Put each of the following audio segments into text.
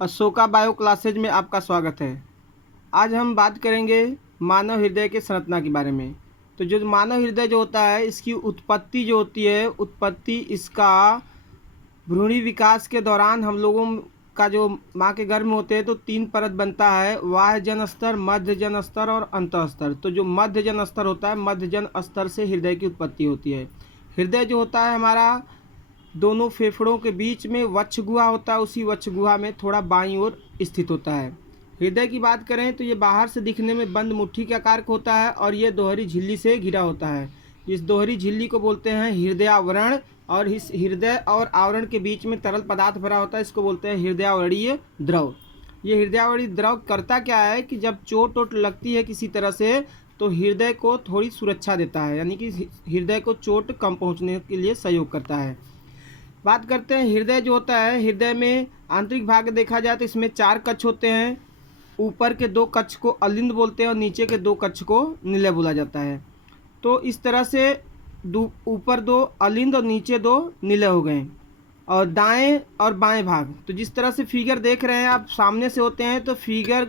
Ashoka bio classes में आपका स्वागत है। आज हम बात करेंगे मानव हृदय के संरचना के बारे में। तो जो मानव हृदय जो होता है, इसकी उत्पत्ति जो होती है, उत्पत्ति इसका भ्रूणी विकास के दौरान हम लोगों का जो माँ के गर्भ में होते हैं तो 3 परत बनता है, बाह्य जन स्तर, मध्य जन स्तर और अंतः स्तर। तो जो मध्य जन स्तर होता है, मध्य जन स्तर से हृदय की उत्पत्ति होती है। हृदय जो होता है हमारा दोनों फेफड़ों के बीच में वक्ष गुहा होता है, उसी वक्ष गुहा में थोड़ा बाईं ओर स्थित होता है। हृदय की बात करें तो ये बाहर से दिखने में बंद मुट्ठी के आकार का होता है और ये दोहरी झिल्ली से घिरा होता है। इस दोहरी झिल्ली को बोलते हैं हृदय आवरण, और इस हृदय और आवरण के बीच में तरल पदार्थ भरा होता है, इसको बोलते हैं हृदयावरणीय द्रव। ये हृदयावरणीय द्रव करता क्या है कि जब चोट वोट लगती है किसी तरह से तो हृदय को थोड़ी सुरक्षा देता है, यानी कि हृदय को चोट कम पहुंचने के लिए सहयोग करता है। बात करते हैं हृदय जो होता है, हृदय में आंतरिक भाग देखा जाए तो इसमें 4 कक्ष होते हैं। ऊपर के 2 कक्ष को अलिंद बोलते हैं और नीचे के 2 कक्ष को निलय बोला जाता है। तो इस तरह से ऊपर 2 अलिंद और नीचे 2 निलय हो गए। और दाएं और बाएं भाग, तो जिस तरह से फिगर देख रहे हैं आप सामने से होते हैं तो फिगर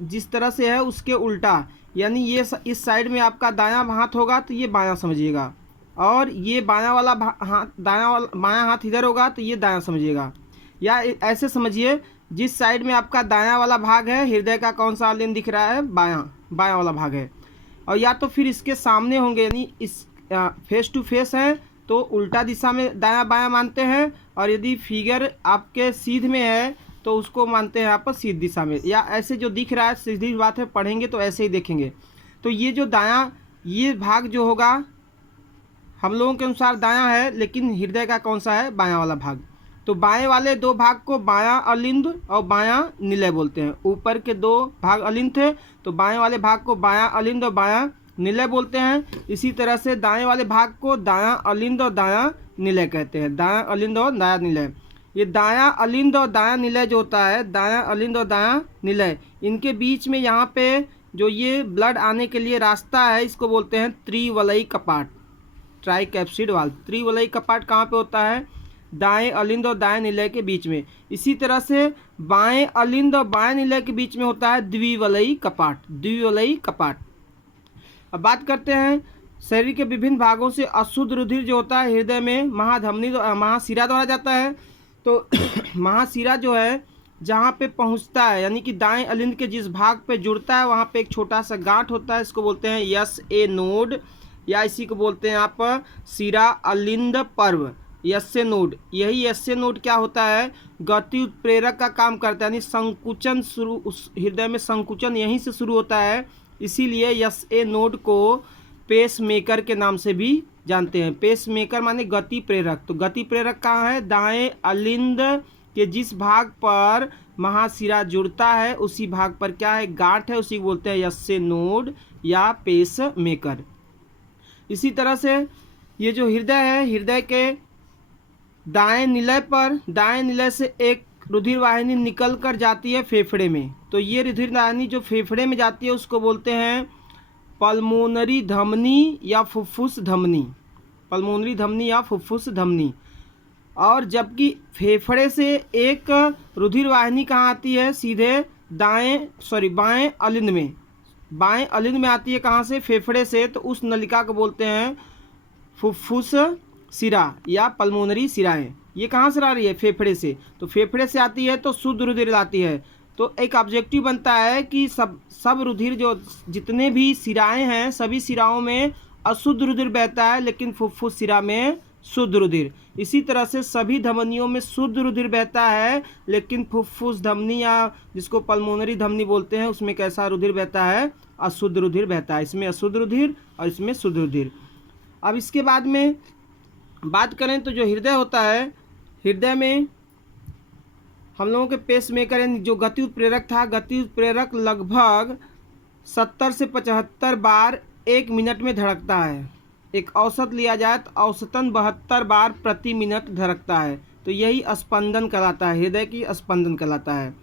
जिस तरह से है उसके उल्टा, यानी ये इस साइड में आपका दायां हाथ होगा तो ये बायां समझिएगा, और ये बायां वाला हाथ बायां हाथ इधर होगा तो ये दायां समझिएगा। या ऐसे समझिए, जिस साइड में आपका दायां वाला भाग है हृदय का कौन सा अलिंद दिख रहा है, बायां वाला भाग है। और या तो फिर इसके सामने होंगे, यानी इस फेस टू फेस है तो उल्टा दिशा में दायां बायां मानते हैं, और यदि फिगर आपके सीध में है तो उसको मानते हैं आप सीध दिशा में। या ऐसे जो दिख रहा है, सीधी बात है, पढ़ेंगे तो ऐसे ही देखेंगे। तो ये जो दायां ये भाग जो होगा हम लोगों के अनुसार दायां है, लेकिन हृदय का कौन सा है, बायां वाला भाग। तो बाएं वाले 2 भाग को बायां अलिंद और बायां निलय बोलते हैं। ऊपर के 2 भाग अलिंद थे तो बाएं वाले भाग को बायां अलिंद और बायां निलय बोलते हैं। इसी तरह से दाएं वाले भाग को दायां अलिंद और दायां निलय कहते हैं, दायां अलिंद और दायां निलय। ये दायां अलिंद और दायां निलय जो होता है, दायां अलिंद और दायां निलय, इनके बीच में यहाँ पे जो ये ब्लड आने के लिए रास्ता है, इसको बोलते हैं त्रिवलयी कपाट, ट्राइकैप्सिड वाल्व। त्रिवलयी कपाट कहाँ पे होता है, दाएं अलिंद और दाएं निलय के बीच में। इसी तरह से बाएं अलिंद और बाएं निलय के बीच में होता है द्विवलयी कपाट, द्विवलयी कपाट। अब बात करते हैं शरीर के विभिन्न भागों से अशुद्ध रुधिर जो होता है हृदय में महाशिरा द्वारा जाता है। तो महाशिरा जो है जहाँ पे पहुँचता है, यानी कि दाएं अलिंद के जिस भाग पे जुड़ता है वहाँ पे एक छोटा सा गांठ होता है, इसको बोलते हैं SA नोड, या इसी को बोलते हैं आप शिरा अलिंद पर्व, SA नोड। यही SA नोड क्या होता है, गति उत्प्रेरक का काम करता है, यानी संकुचन शुरू, उस हृदय में संकुचन यहीं से शुरू होता है। इसीलिए SA नोड को पेस मेकर के नाम से भी जानते हैं। पेस मेकर माने गति प्रेरक। तो गति प्रेरक कहाँ है, दाएं अलिंद के जिस भाग पर महाशिरा जुड़ता है उसी भाग पर क्या है, गांठ है, उसी को बोलते हैं SA नोड या पेस मेकर। इसी तरह से ये जो हृदय है, हृदय के दाएं निलय पर, दाएं निलय से एक रुधिर वाहिनी निकल कर जाती है फेफड़े में। तो ये रुधिर वाहिनी जो फेफड़े में जाती है उसको बोलते हैं पल्मोनरी धमनी या फुफ्फुस धमनी, पल्मोनरी धमनी या फुफ्फुस धमनी। और जबकि फेफड़े से एक रुधिर वाहिनी कहाँ आती है, सीधे बाएं अलिंद में, बाएं अलिंद में आती है। कहाँ से, फेफड़े से। तो उस नलिका को बोलते हैं फुफ्फुस सिरा या पल्मोनरी सिराएं। ये कहाँ से आ रही है, फेफड़े से। तो फेफड़े से आती है तो शुद्ध रुधिर लाती है। तो एक ऑब्जेक्टिव बनता है कि सब रुधिर जो जितने भी सिराएं हैं सभी सिराओं में अशुद्ध रुधिर बहता है, लेकिन फुफ्फुस सिरा में शुद्ध रुधिर। इसी तरह से सभी धमनियों में शुद्ध रुधिर बहता है, लेकिन फुफ्फुस धमनी या जिसको पल्मोनरी धमनी बोलते हैं उसमें कैसा रुधिर बहता है, अशुद्ध रुधिर बहता है। इसमें अशुद्ध रुधिर और इसमें शुद्ध रुधिर। अब इसके बाद में बात करें तो जो हृदय होता है, हृदय में हम लोगों के पेस मेकर यानी जो गति उत्प्रेरक था, गति उत्प्रेरक लगभग 70 से 75 बार 1 मिनट में धड़कता है। एक औसत लिया जाए तो औसतन 72 बार प्रति मिनट धड़कता है। तो यही स्पंदन कहलाता है, हृदय की स्पंदन कहलाता है।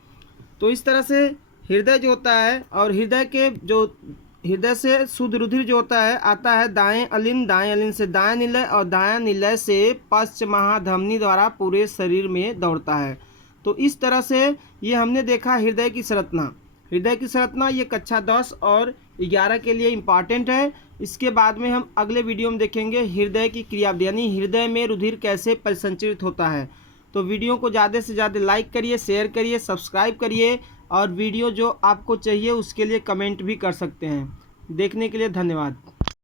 तो इस तरह से हृदय जो होता है, और हृदय से शुद्ध रुधिर जो होता है आता है दाएं अलिंद से दाएं निलय, और दाएं निलय से पश्च महाधमनी द्वारा पूरे शरीर में दौड़ता है। तो इस तरह से ये हमने देखा हृदय की संरचना। हृदय की संरचना ये कक्षा 10 और 11 के लिए इम्पॉर्टेंट है। इसके बाद में हम अगले वीडियो में देखेंगे हृदय की क्रियाविधि, यानी हृदय में रुधिर कैसे परिसंचरित होता है। तो वीडियो को ज़्यादा से ज़्यादा लाइक करिए, शेयर करिए, सब्सक्राइब करिए, और वीडियो जो आपको चाहिए उसके लिए कमेंट भी कर सकते हैं। देखने के लिए धन्यवाद।